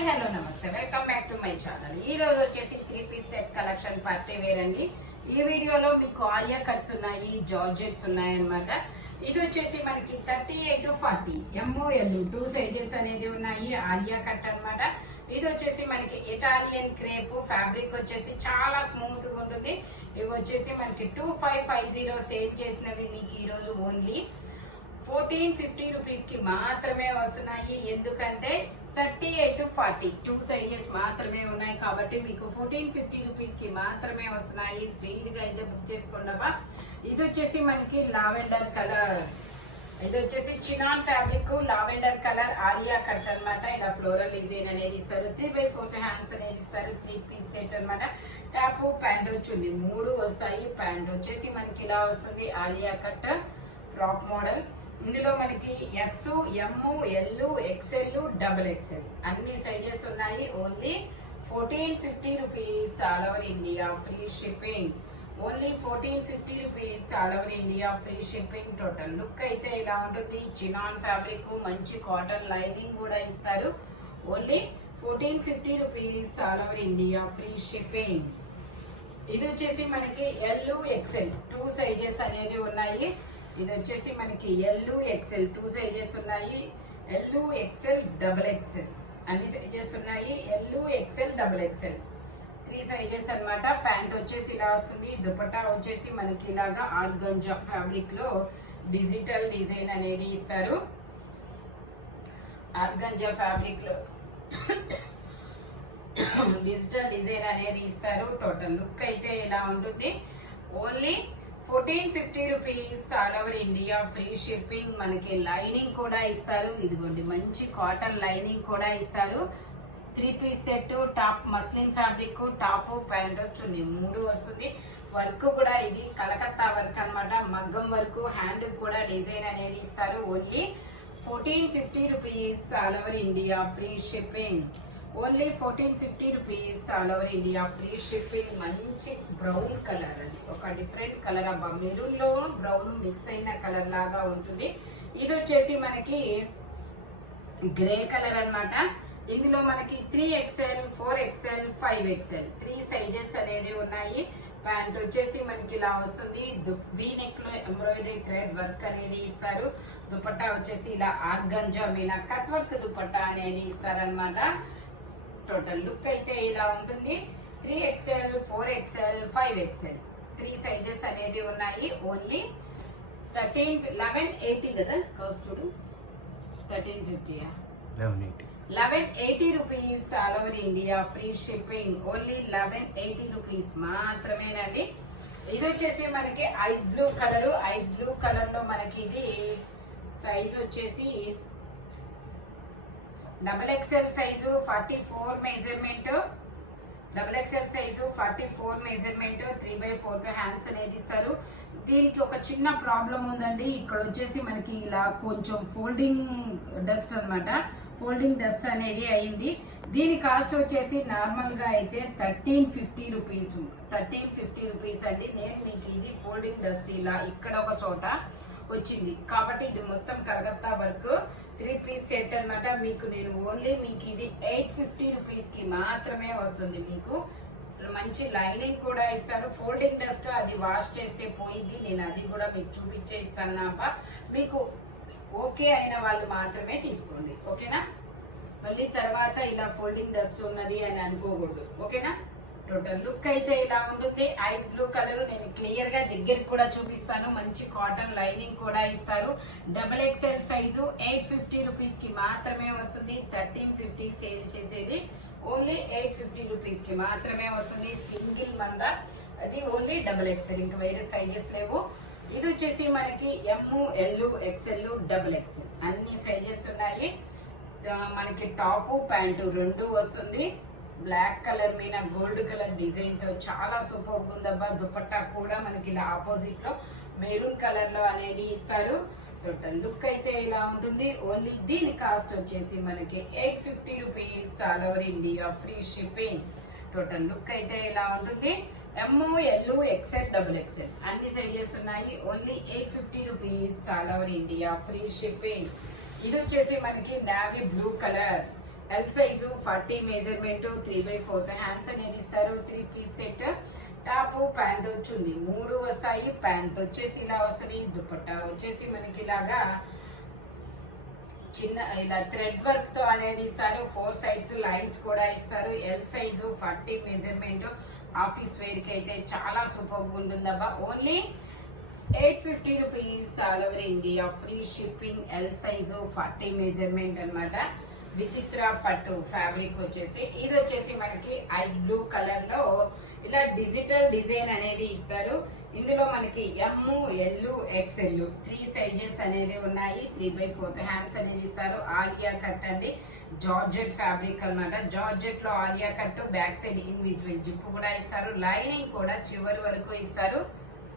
Hi hello నమస్తే, welcome back to my channel. ఈ రోజు వచ్చేసి 3 piece set collection party wear అండి. ఈ వీడియోలో మీకు ఆలియా కట్స్ ఉన్నాయి, జార్జెట్స్ ఉన్నాయి అన్నమాట. ఇది వచ్చేసి మనకి 38 to 40 MOL 2 సైజెస్ అనేది ఉన్నాయి. ఆలియా కట్ అన్నమాట. ఇది వచ్చేసి మనకి ఇటాలియన్ క్రేప్ ఫ్యాబ్రిక్ వచ్చేసి చాలా స్మూత్ గా ఉంటుంది. ఇవి వచ్చేసి మనకి 2550 సేల్ చేసినవి మీకు ఈ రోజు ఓన్లీ 1450 రూపీస్ కి మాత్రమే వస్తున్నాయి. ఎందుకంటే 38 to 40 2 సైజెస్ మాత్రమే ఉన్నాయి కాబట్టి మీకు 1450 రూపీస్ కి మాత్రమే వస్తున్నాయి. స్పీడ్ గా అయితే బుక్ చేసుకోండవా. ఇది వచ్చేసి మనకి లావెండర్ కలర్, ఇది వచ్చేసి chinon fabric lavender colour Alia cut అన్నమాట. ఇలా ఫ్లోరల్ డిజైన్ అనేది ఇస్తారు. 3/4 హ్యాండ్స్ అనేది ఇస్తారు. 3 పీస్ సెట్ అన్నమాట. టాప్ ప్యాంట్ వచ్చింది, 3 వస్తాయి. ప్యాంట్ వచ్చేసి మనకి ఇలా వస్తుంది. Alia cut frock model. ఇందులో మనకి ఎస్, ఎం, ఎల్, ఎక్స్ఎల్, XXL అన్ని సైజెస్ ఉన్నాయి. Only 1450 rupees all over India free shipping. Only 1450 rupees all over India free shipping. Total look అయితే ఇలా ఉంటుంది. చినాన్ ఫ్యాబ్రిక్, మంచి కాటన్ లైనింగ్ కూడా ఇస్తారు. Only 1450 rupees all over India free shipping. ఇది వచ్చేసి మనకి ఎల్, XL 2 సైజెస్ అనేది ఉన్నాయి. ఇది వచ్చేసి మనకి ఎల్, XL 2 సైజెస్ ఉన్నాయి. ఎల్, XL, XXL అన్ని సైజెస్ ఉన్నాయి. ఎల్, XL, XXL 3 సైజెస్ అన్నమాట. ప్యాంట్ వచ్చేసి ఇలా వస్తుంది. దుపట్టా వచ్చేసి మనకి ఇలాగా ఆర్గంజా ఫ్యాబ్రిక్ లో డిజిటల్ డిజైన్ అనేది ఇస్తారు. ఆర్గంజా ఫ్యాబ్రిక్ లో డిజిటల్ డిజైన్ అనేది ఇస్తారు. టోటల్ లుక్ అయితే ఇలా ఉంటుంది. Only 1450 rupees all over India free shipping. మనకి లైనింగ్ కూడా ఇస్తారు. ఇదిగోండి మంచి కాటన్ లైనింగ్ కూడా ఇస్తారు. 3 piece set, top muslin fabric, top pant వచ్చింది 3 వస్తుంది. వర్క్ కూడా ఇది కలకత్తా వర్క్ అన్నమాట. మగ్గం వర్క్, హ్యాండ్ కూడా డిజైన్ అనేది ఇస్తారు. Only 1450 rupees all over India free shipping. Only 1450 rupees all over India free shipping. మంచి బ్రౌన్ కలర్, అది ఒక డిఫరెంట్ కలర్ అబ్బా. మెరూన్ లో బ్రౌన్ మిక్స్ అయిన కలర్ లాగా ఉంటుంది. ఇది వచ్చేసి మనకి గ్రే కలర్ అన్నమాట. ఇందులో మనకి 3XL, 4XL, 5XL 3 సైజెస్ అనేది ఉన్నాయి. ప్యాంట్ వచ్చేసి మనకి ఇలా వస్తుంది. వీ నెక్ లో ఎంబ్రాయిడరీ థ్రెడ్ వర్క్ అనేది ఇస్తారు. దుపట్టా వచ్చేసి ఇలా ఆర్గంజా మీద కట్ వర్క్ దుపట్టా అనేది ఇస్తారనమాట. టోటల్ లుక్ అయితే ఇలా ఉంటుంది. 3XL, 4XL, 5XL 3 సైజెస్ అనేది ఉన్నాయి. ఓన్లీ 1180 కదా cost. 1350 1180 rupees all over India free shipping. Only 1180 rupees మాత్రమేనండి. ఇది వచ్చేసి మనకి ice blue colour. Ice blue colour లో మనకి ఇది సైజ్ వచ్చేసి XXL size 44 measurement. XXL size 44 measurement. 3/4 hands అనేది ఇస్తారు. దీనికి ఒక చిన్న ప్రాబ్లం ఉందండి. ఇక్కడ వచ్చేసి మనకి ఇలా కొంచెం ఫోల్డింగ్ డస్ట్ అన్నమాట. ఫోల్డింగ్ డస్ట్ అనేది అయింది. దీని కాస్ట్ వచ్చేసి నార్మల్ గా అయితే 1350 రూపీస్. 1350 రూపీస్ అండి. నేను మీకు ఇది ఫోల్డింగ్ డస్ట్ ఇలా ఇక్కడ ఒక చోట వచ్చింది కాబట్టి ఇది మొత్తం కలకత్తా వర్క్ 3 పీస్ సెట్ అన్నమాట. మీకు నేను ఓన్లీ మీకు ఇది 850 రూపీస్ కి మాత్రమే వస్తుంది. మీకు మంచి లైనింగ్ కూడా ఇస్తారు. ఫోల్డింగ్ డస్ట్ అది వాష్ చేస్తే పోయింది. నేను అది కూడా మీకు చూపించే ఇస్తాను. మీకు ఓకే అయిన వాళ్ళు మాత్రమే తీసుకోండి, ఓకేనా. మళ్ళీ తర్వాత ఇలా ఫోల్డింగ్ డస్ట్ ఉన్నది అని అనుకోకూడదు, ఓకేనా. టోటల్ లుక్ అయితే ఇలా ఉంటుంది. ఐస్ బ్లూ కలర్ నేను క్లియర్ గా దగ్గరికి కూడా చూపిస్తాను. మంచి కాటన్ లైనింగ్ కూడా ఇస్తారు. XXL సైజు 850 రూపీస్ కి మాత్రమే వస్తుంది. 1350 సేల్ చేసేది ఓన్లీ 850 రూపీస్ కి మాత్రమే వస్తుంది. సింగిల్ మంద అది ఓన్లీ XXL, ఇంకా వేరే సైజెస్ లేవు. ఇది వచ్చేసి మనకి ఎం, ఎల్, XL, XXL అన్ని సైజెస్ ఉన్నాయి. మనకి టాప్ ప్యాంటు 2 వస్తుంది. బ్లాక్ కలర్ మీద గోల్డ్ కలర్ డిజైన్ తో చాలా సూపర్ ఉందబ్బా. దుపట్టా కూడా మనకి ఇలా ఆపోజిట్ లో మెరూన్ కలర్ లో అనేది ఇస్తారు. టోటల్ లుక్ అయితే ఇలా ఉంటుంది. ఓన్లీ దీని కాస్ట్ వచ్చేసి మనకి 850 rupees all over India free shipping. Total look అయితే ఇలా ఉంటుంది. ఎం, ఎల్, XL, XXL అన్ని సైజెస్ ఉన్నాయి. Only 850 rupees all over India free shipping. ఇది వచ్చేసి మనకి navy blue colour. L size 40 measurement 3/4 hands అనేది ఇస్తారు. 3 పీస్ సెట్, టాప్ ప్యాంట్ చున్నీ 3 వస్తాయి. ప్యాంట్ వచ్చేసి ఇలా వస్తుంది. దుపట్టా వచ్చేసి మనకి ఇలాగా చిన్న ఇలా థ్రెడ్ వర్క్ తో అనేది ఇస్తారు. 4 సైడ్స్ లైన్స్ కూడా ఇస్తారు. L size 40 measurement office wear కి అయితే చాలా సూపర్ గా ఉంటుందబ్బా. Only 850 rupees all over India, free shipping. L size 40 measurement అన్నమాట. విచిత్ర పట్టు ఫ్యాబ్రిక్ వచ్చేసి ఇది వచ్చేసి మనకి ఐస్ బ్లూ కలర్ లో ఇలా డిజిటల్ డిజైన్ అనేది ఇస్తారు. ఇందులో మనకి ఎమ్, ఎల్, ఎక్స్ఎల్ 3 సైజెస్ అనేది ఉన్నాయి. 3/4 హ్యాండ్స్ అనేది ఇస్తారు. ఆలియా కట్ అండి, జార్జెట్ ఫ్యాబ్రిక్ అన్నమాట. జార్జెట్ లో Alia cut, back side individual zip కూడా ఇస్తారు. లైనింగ్ కూడా చివరి వరకు ఇస్తారు.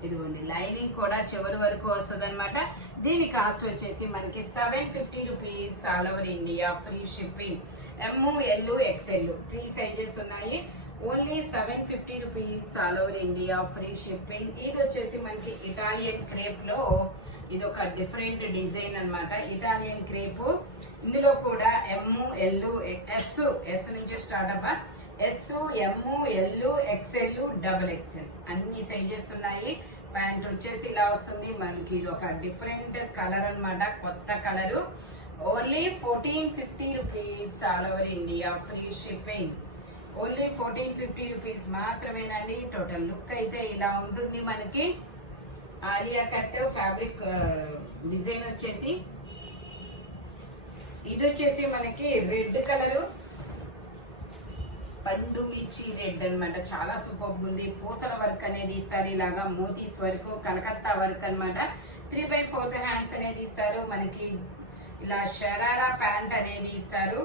ఇదిగోండి లైనింగ్ కూడా చివరి వరకు వస్తుంది అనమాట. దీని కాస్ట్ వచ్చేసి మనకి 750 rupees all over India, free shipping. M, L, XL 3 sizes ఉన్నాయి. Only 750 rupees all over India, free shipping. ఇది వచ్చేసి మనకి ఇటాలియన్ క్రేప్ లో ఇది ఒక డిఫరెంట్ డిజైన్ అన్నమాట. ఇటాలియన్ క్రేప్ ఇందులో కూడా ఎమ్, ఎల్, ఎస్ నుంచి స్టార్ట్ అవ్వ. S, M, L, XL, XXL అన్ని సైజెస్ ఉన్నాయి. ప్యాంట్ వచ్చేసి ఇలా వస్తుంది మనకి. ఇది ఒక డిఫరెంట్ కలర్ అన్నమాట, కొత్త colour. Only 1450 rupees all over India, free shipping. Only 1450 rupees మాత్రమేనండి. టోటల్ లుక్ అయితే ఇలా ఉంటుంది మనకి. ఆలియా కట్ ఫ్యాబ్రిక్ డిజైన్ వచ్చేసి ఇది వచ్చేసి మనకి రెడ్ కలరు, పండు మిర్చి రెడ్ అన్నమాట. చాలా సూపర్ ఉంది. పూసల వర్క్ అనేది ఇస్తారు. ఇలాగా మోతీస్ వర్క్, కలకత్తా వర్క్ అన్నమాట. 3/4 హ్యాండ్స్ అనేది ఇస్తారు. మనకి ఇలా షరారా ప్యాంట్ అనేది ఇస్తారు.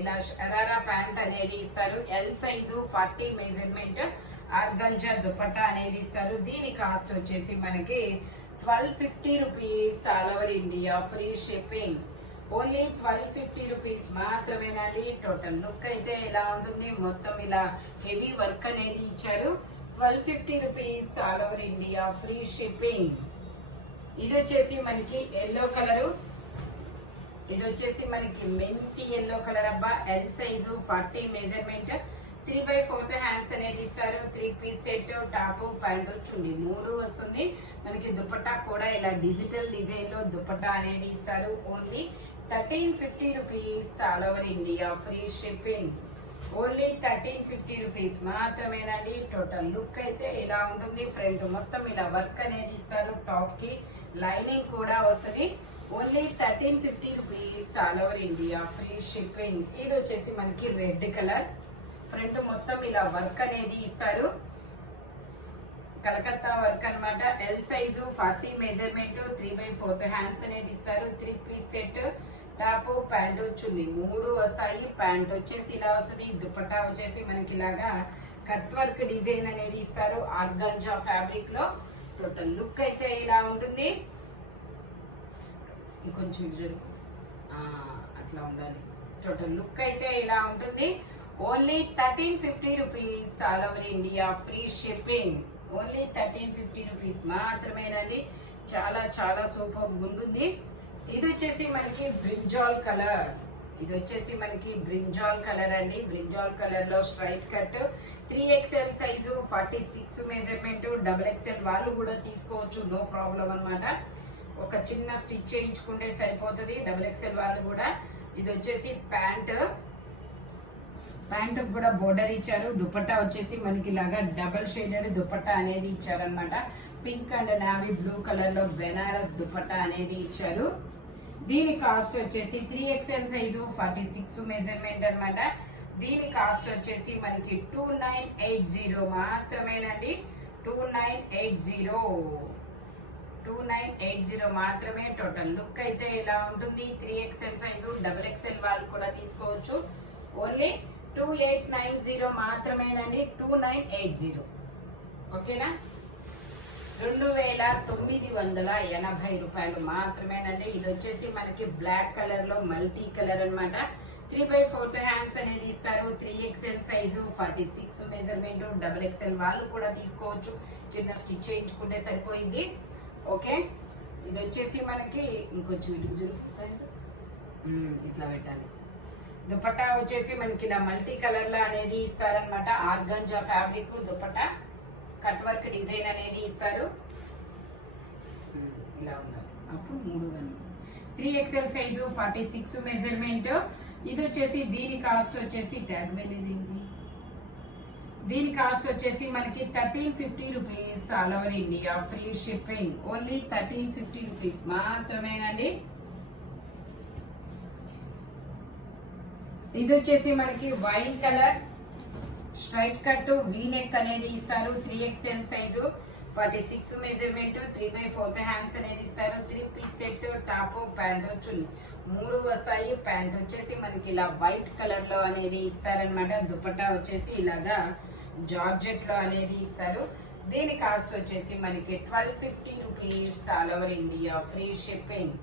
ఇలా షరారా ప్యాంట్ అనేది ఇస్తారు. L size 40 measurement organza dupatta అనేది ఇస్తారు. దీని కాస్ట్ వచ్చేసి మనకి 1250 rupees all over India, free shipping. Only 1250 rupees మాత్రమేనండి. టోటల్ లుక్ అయితే ఇలా ఉంటుంది. మొత్తం ఇలా హెవీ వర్క్ అనేది ఇచ్చారు. 1250 rupees all over India, free shipping. ఇది వచ్చేసి మనకి ఎల్లో కలరు. ఇది వచ్చేసి మనకి మెంతి ఎల్లో కలర్ అబ్బా. ఎల్ సైజు 40 మెజర్మెంట్ 3/4 హ్యాండ్స్ అనేది ఇస్తారు. 3 పీస్ సెట్, టాప్ ప్యాంట్ చున్నీ 3 వస్తుంది. మనకి దుపట్టా కూడా ఇలా డిజిటల్ డిజైన్ లో దుపట్టా అనేది ఇస్తారు. Only 1350 rupees all over India, free shipping. Only 1350 rupees మాత్రమేనండి. టోటల్ లుక్ అయితే ఇలా ఉంటుంది. ఫ్రంట్ మొత్తం ఇలా వర్క్ అనేది ఇస్తారు. టాప్ కి లైనింగ్ కూడా వస్తుంది. Only 1350 rupees all over India, free shipping. ఇది వచ్చేసి మనకి రెడ్ కలర్. ఫ్రంట్ మొత్తం ఇలా వర్క్ అనేది ఇస్తారు. కలకత్తా వర్క్ అన్నమాట. ఎల్ సైజు 40 మెజర్మెంట్ 3/4 హ్యాండ్స్ అనేది ఇస్తారు. 3 పీస్ సెట్, టాప్ ప్యాంట్ చున్నీ 3 వస్తాయి. ప్యాంట్ వచ్చేసి ఇలా వస్తుంది. దుపట్టా వచ్చేసి మనకి ఇలాగా కట్ వర్క్ డిజైన్ అనేది ఇస్తారు. ఆర్గంజా ఫ్యాబ్రిక్ లో. టోటల్ లుక్ అయితే ఇలా ఉంటుంది. ఇంకొంచెం అట్లా ఉండాలి. టోటల్ లుక్ అయితే ఇలా ఉంటుంది. Only 1350 rupees all over India, free shipping. Only 1350 rupees మాత్రమేనండి. చాలా చాలా సూపర్ ఉంటుంది. ఇది వచ్చేసి మనకి బ్రింజాల్ కలర్. ఇది వచ్చేసి మనకి బ్రింజాల్ కలర్ అండి. బ్రింజాల్ కలర్ లో straight cut, 3XL size 46 measurement. XXL వాళ్ళు కూడా తీసుకోవచ్చు, నో ప్రాబ్లం అన్నమాట. ఒక చిన్న స్టిచ్ చేయించుకుంటే సరిపోతుంది. XXL వాళ్ళు కూడా. ఇది వచ్చేసి ప్యాంట్ కూడా బోర్డర్ ఇచ్చారు. దుపట్టా వచ్చేసి మనకి ఇలాగా డబల్ షేడెడ్ దుపట్టా అనేది ఇచ్చారనమాట. Pink and navy blue colour లో బెనారస్ దుపట్టా అనేది ఇచ్చారు. దీని కాస్ట్ వచ్చేసి 3XL సైజు 46 మెజర్మెంట్ అన్నమాట. దీని కాస్ట్ వచ్చేసి మనకి 2980 మాత్రమేనండి. 2980 మాత్రమే. టోటల్ లుక్ అయితే ఇలా ఉంటుంది. 3XL సైజు XXL వాళ్ళు కూడా తీసుకోవచ్చు. ఓన్లీ 2890 మాత్రమేనండి. 2980 ఓకేనా. 2980 రూపాయలు మాత్రమేనండి. ఇది వచ్చేసి మనకి బ్లాక్ కలర్ లో మల్టీ కలర్ అన్నమాట. 3/4 హ్యాండ్స్ అనేది ఇస్తారు. 3XL size 46 measurement. XXL వాళ్ళు కూడా తీసుకోవచ్చు. చిన్న స్టిచ్ చేయించుకుంటే సరిపోయింది. ఓకే. ఇది వచ్చేసి మనకి ఇంకొంచెం ఇటుకు చూడు, ఇట్లా పెట్టాలి. దుపట్టా వచ్చేసి మనకి ఇలా మల్టీ కలర్ లో అనేది ఇస్తారనమాట. Organza fabric dupatta cut work design అనేది ఇస్తారు. ఇలా ఉండాలి. అప్పుడు 3XL సైజు 46 మెజర్మెంట్. ఇది వచ్చేసి దీని కాస్ట్ వచ్చేసి ట్యాగ్ వెళ్ళేది. దీని కాస్ట్ వచ్చేసి మనకి 1350 rupees all over India free shipping. Only 1350 rupees మాత్రమేనండి. ఇది వచ్చేసి మనకి wine colour straight cut V neck అనేది ఇస్తారు. 3XL సైజు 46 మెజర్మెంట్ 3/4 హ్యాండ్స్ అనేది ఇస్తారు. 3 పీస్ సెట్ టాప్ ప్యాంట్ వచ్చింది 3 వస్తాయి. ప్యాంట్ వచ్చేసి మనకి ఇలా వైట్ కలర్ లో అనేది ఇస్తారనమాట. దుపట్టా వచ్చేసి ఇలాగా జార్జెట్ లో అనేది ఇస్తారు. దీని కాస్ట్ వచ్చేసి మనకి 1250 rupees all over India free shipping.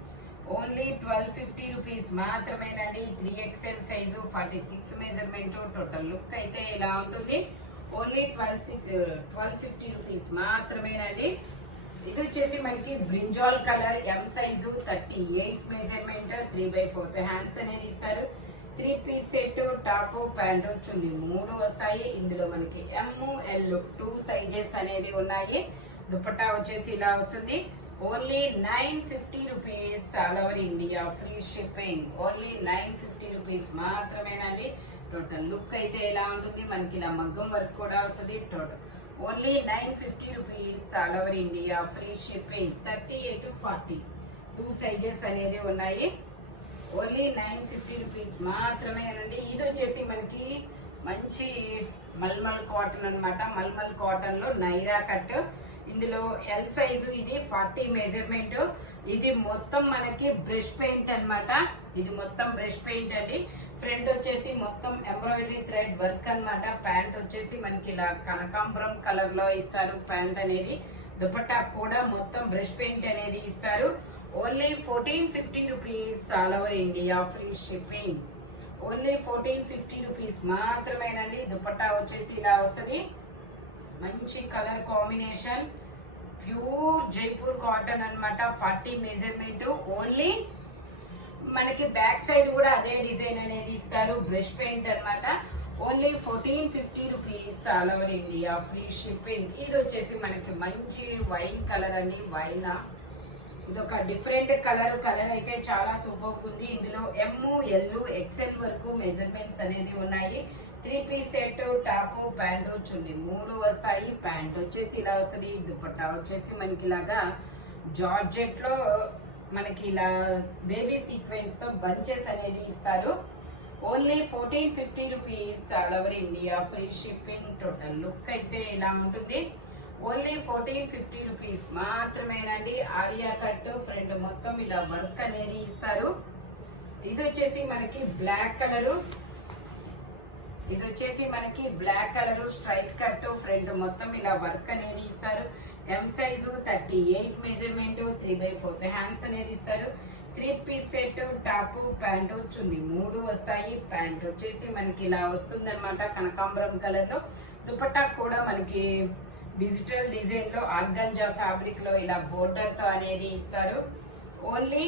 Only 1250 rupees మాత్రమేనండి. 3XL size 46 measurement. Total look అయితే ఇలా ఉంటుంది. ఓన్లీ 1250 రూపీస్ మాత్రమేనండి. ఇది వచ్చేసి మనకి బ్రింజాల్ కలర్ ఎం సైజు 38 మెజర్మెంట్ 3/4 హ్యాండ్స్ అనేది ఇస్తారు. 3 పీస్ సెట్ టాప్ ప్యాంట్ వచ్చింది 3 వస్తాయి. ఇందులో మనకి ML 2 సైజెస్ అనేది ఉన్నాయి. దుపట్టా వచ్చేసి ఇలా వస్తుంది. Only 950 rupees all over India free shipping. Only 950 rupees మాత్రమేనండి. టోటల్ లుక్ అయితే ఎలా ఉంటుంది మనకి ఇలా మగ్గం వర్క్ కూడా వస్తుంది. Total only 950 rupees all over India free shipping. 38 to 40 2 sizes అనేది ఉన్నాయి. ఓన్లీ 950 రూపీస్ మాత్రమేనండి. ఇది వచ్చేసి మనకి మంచి మల్మల్ కాటన్ అన్నమాట. మల్మల్ కాటన్ లో నైరా కట్. ఇందులో ఎల్ సైజు ఇది 40 మెజర్మెంట్. ఇది మొత్తం మనకి బ్రష్ పెయింట్ అన్నమాట. ఇది మొత్తం బ్రష్ పెయింట్ అండి. ఫ్రంట్ వచ్చేసి మొత్తం ఎంబ్రాయిడరీ థ్రెడ్ వర్క్ అన్నమాట. ప్యాంట్ వచ్చేసి మనకి ఇలా కనకాంబరం కలర్ లో ఇస్తారు ప్యాంట్ అనేది. దుపట్టా కూడా మొత్తం బ్రష్ పెయింట్ అనేది ఇస్తారు. Only 1450 rupees all over India free shipping. Only 1450 rupees మాత్రమేనండి. దుపట్టా వచ్చేసి ఇలా వస్తుంది. మంచి colour combination pure Jaipur cotton అన్నమాట. 40 మెజర్మెంట్. ఓన్లీ మనకి బ్యాక్ సైడ్ కూడా అదే డిజైన్ అనేది ఇస్తారు. బ్రష్ పెయింట్ అన్నమాట. Only 1450 rupees all over India free shipping. ఇది వచ్చేసి మనకి మంచి వైన్ కలర్ అండి. వైనా ఇది ఒక డిఫరెంట్ కలర్ అయితే చాలా సూపర్ ఉంది. ఇందులో ML XL వరకు మెజర్మెంట్స్ అనేది ఉన్నాయి. 3 పీస్ సెట్ టాప్ ప్యాంట్ వచ్చింది 3 వస్తాయి. ప్యాంట్ వచ్చేసి ఇలా వస్తుంది. దుపట్టా వచ్చేసి మనకి ఇలాగా జార్జెట్ లో మనకి ఇలా బేబీ సీక్వెన్స్ తో బంచెస్ అనేది ఇస్తారు. Only 1450 rupees all over India free shipping. Total look అయితే ఇలా ఉంటుంది. ఓన్లీ 1450 రూపీస్ మాత్రమేనండి. ఆలియా కట్ ఫ్రంట్ మొత్తం ఇలా వర్క్ అనేది ఇస్తారు. ఇది వచ్చేసి మనకి బ్లాక్ కలరు. ఇది వచ్చేసి మనకి black colour straight cut front మొత్తం ఇలా వర్క్ అనేది ఇస్తారు. ఎం సైజు 38 మెజర్మెంట్ 3/4 హ్యాండ్స్ అనేది ఇస్తారు. 3 పీస్ సెట్ టాప్ ప్యాంట్ వచ్చింది 3 వస్తాయి. ప్యాంట్ వచ్చేసి మనకి ఇలా వస్తుంది అనమాట కనకాంబరం కలర్ లో. దుపట్టా కూడా మనకి డిజిటల్ డిజైన్ లో ఆర్గంజా ఫ్యాబ్రిక్ లో ఇలా బోర్డర్ తో అనేది ఇస్తారు. Only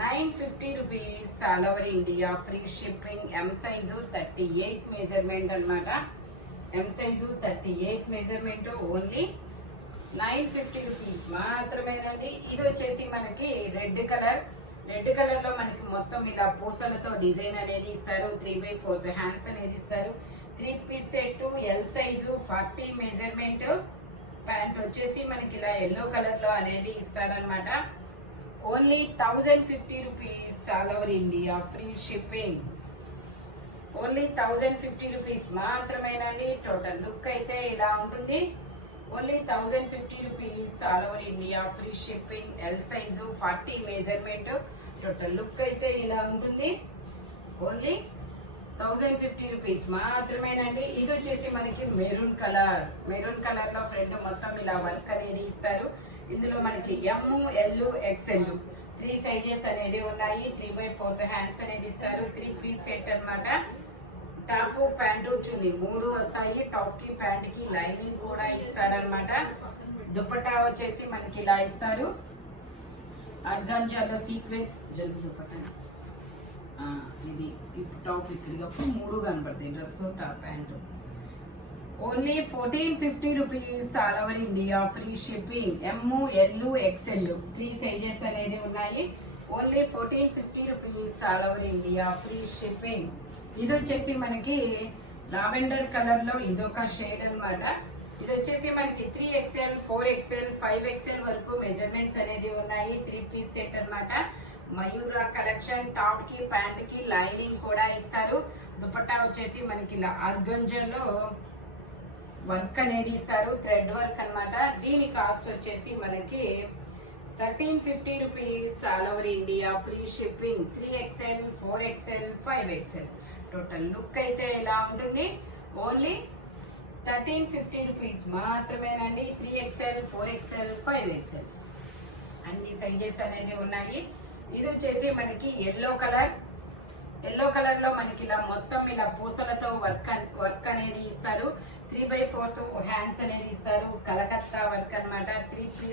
950 rupees all over India free shipping. M size 38 measurement అనమాట. M size 38 measurement. Only 950 rupees మాత్రమేనండి. ఇది వచ్చేసి మనకి రెడ్ కలర్ లో మనకి మొత్తం ఇలా పూసలతో డిజైన్ అనేది ఇస్తారు. 3/4 హ్యాండ్స్ అనేది ఇస్తారు. 3 piece set L size 40 measurement. Pant వచ్చేసి మనకి ఇలా ఎల్లో కలర్ లో అనేది ఇస్తారనమాట. Only 1050 rupees all over India free shipping. Only 1050 rupees మాత్రమేనండి. టోటల్ లుక్ అయితే ఇలా ఉంటుంది. Only 1050 rupees all over India free shipping. L size 40 measurement. Total look అయితే ఇలా ఉంటుంది. ఓన్లీ 1050 రూపీస్ మాత్రమేనండి. ఇది వచ్చేసి మనకి మెరూన్ కలర్ లో ఫ్రంట్ మొత్తం ఇలా వర్క్ అనేది ఇస్తారు. ఇందులో మనకి ML XL 3 సైజెస్ అనేది ఉన్నాయి. 3/4 హ్యాండ్స్ అనేది ఇస్తారు. 3 పీస్ సెట్ అన్నమాట. టాప్ ప్యాంట్ చున్నీ 3 వస్తాయి. టాప్ కి ప్యాంట్ కి లైనింగ్ కూడా ఇస్తారనమాట. దుపట్టా వచ్చేసి మనకి ఇలా ఇస్తారు. ఆర్గాంజాలో సీక్వెన్స్ జరుగు దుపట్టా ఇది టాప్ ఇక్కడికప్పుడు 3 కనపడతాయి, dress top pant. Only 1450 rupees all over India, free shipping. ML XL 3 sizes అనేది ఉన్నాయి. Only 1450 rupees all over India, free shipping. ఇది వచ్చేసి మనకి లావెండర్ కలర్ లో ఇదొక షేడ్ అన్నమాట. ఇది వచ్చేసి మనకి 3XL 4XL 5XL వరకు మెజర్మెంట్స్ అనేది ఉన్నాయి. 3 పీస్ సెట్ అన్నమాట. మయూరా కలెక్షన్. టాప్ కి ప్యాంట్ కి లైనింగ్ కూడా ఇస్తారు. దుపట్టా వచ్చేసి మనకి ఆర్గంజాలో వర్క్ అనేది ఇస్తారు, థ్రెడ్ వర్క్ అన్నమాట. దీని కాస్ట్ వచ్చేసి మనకి 1350 rupees all over India, free shipping. 3XL 4XL 5XL. Total look అయితే ఇలా ఉంటుంది. ఓన్లీ 1350 రూపీస్ మాత్రమేనండి. 3XL 4XL 5XL అన్ని సైజెస్ అనేది ఉన్నాయి. ఇది వచ్చేసి మనకి ఎల్లో కలర్. ఎల్లో కలర్ లో మనకి ఇలా మొత్తం ఇలా పూసలతో వర్క్ అనేది ఇస్తారు. 3/4 హ్యాండ్స్ అనేది ఇస్తారు. కలకత్తా వర్క్ అన్నమాట. 3 పీస్